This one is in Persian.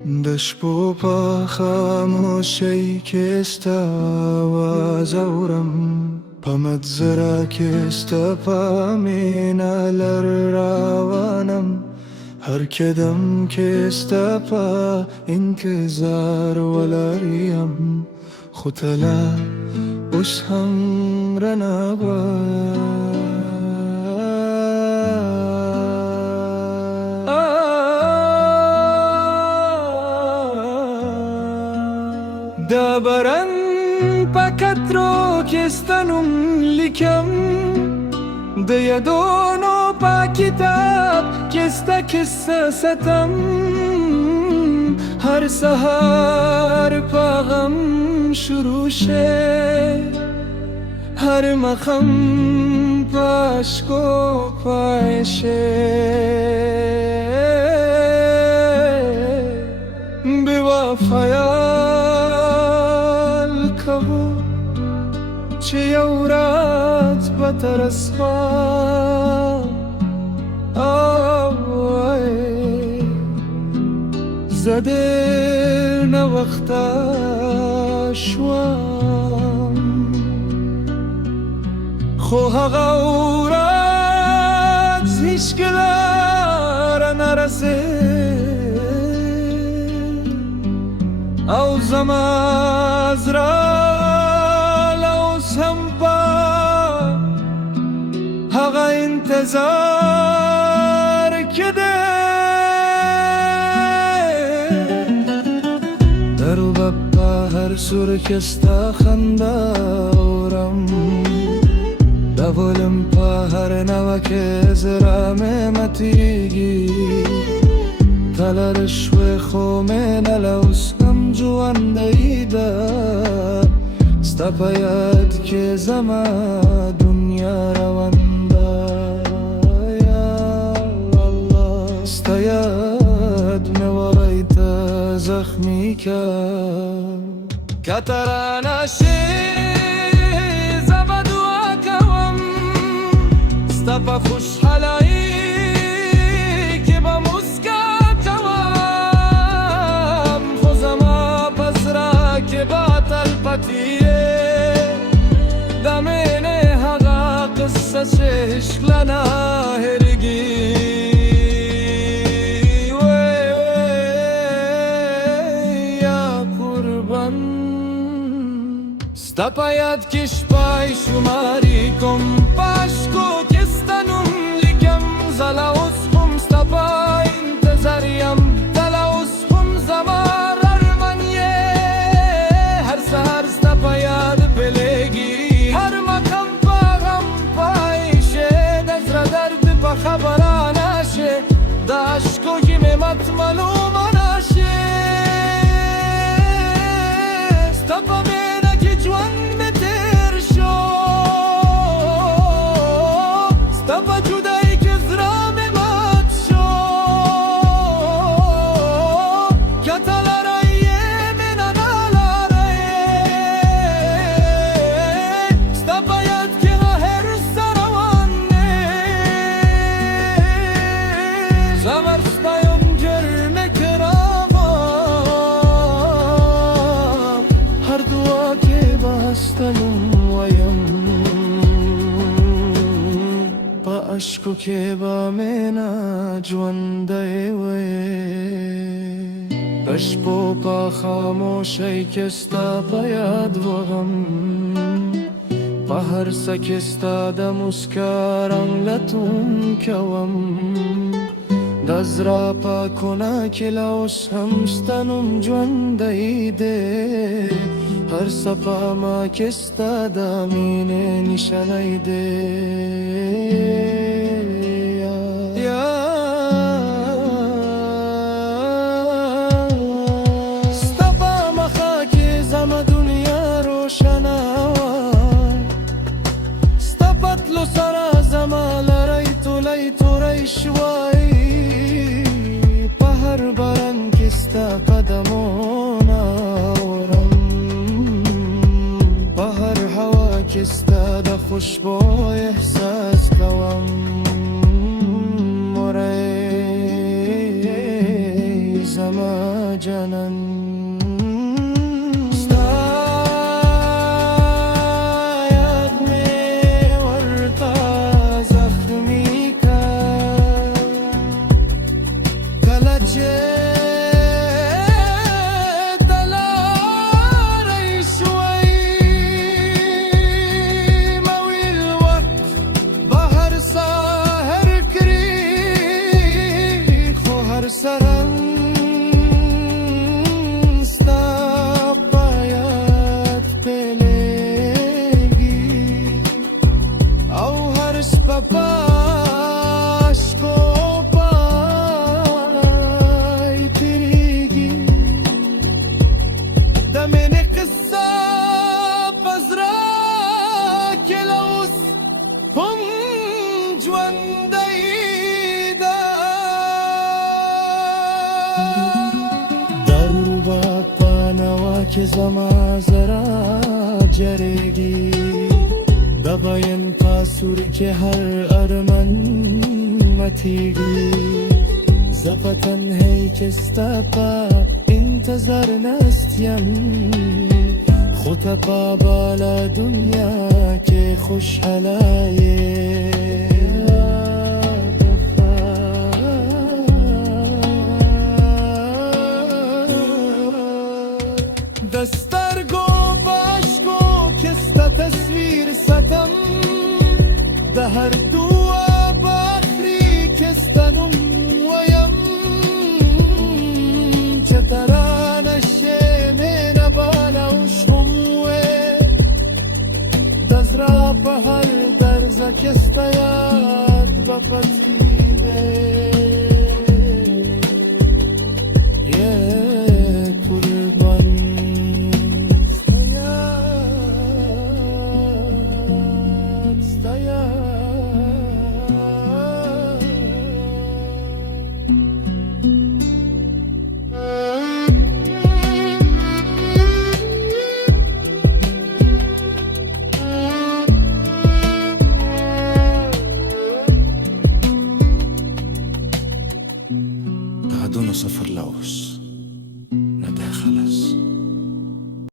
دشپو پا خاموشی کستا وازورم پمت زرا کستا پا مینالر راوانم هر کدم کستا پا انتظار ولاریم خطلا اس هم رنابا Dabaran pakatro kestanum likam Daya dono pa kitab kesta kissa satam Har sahar pagam shuru she Har makham pashko paishe Bewafaya چه یورات بترسما زده نوقتا شوام خواه غورات هیچ کلار نرسه او زماز را هغه انتظار کده درو بپا هر سور کستا خنداورم دولم پا هر نوک زرام متیگی تلرش و خومه نلوس هم جوانده ایده ستا پا یاد که زما دنیا روان یاد مواريت زخمي كترانا شي زبدو اكوام استبا خوش حلاي كبا مسكا كوام خوزما بزرا كبا تلبتيه دميني هغا قصة عشق لنا هرقي Sta yad kish pai shumari kom pashko kestanum likam zala ushum sta pai intezariyam zala ushum zamar armanye har sahar sta yad pelegi har makam pagam pai she nazra dard pa khabarana she dashko ki me matmanu manashe sta عشقو که با منا جوانده وی دشپو پا خاموشی کستا پا یاد و غم پا هر سکستا دا مسکارن لطون کوم دزرا پا کنا کلاوس همستنم جوانده ایده هر سپا ما کستا دا مینه نشانیده ستا ما خاکی زم دنیا روشناوار ستا پتلو سرا زما لریتو لیتو ریشوایی پا هر برن کستا قدمونا کستا دا خوشبو احساس کوم موری زما جان کنن. که زما زرا جرگی دباین پاسور که هر ارمن متیگی زفتن هی کستا پا انتظار نستیم خود پا بالا دنیا که خوش حلایه دسترگو باشگو کستا تصویر ستم ده هر دوا باخری کستنم ویم چتران شمین بالاوش هموه دزرا به هر درزا کستا یاد بپتیمه Aduna Safar Laos.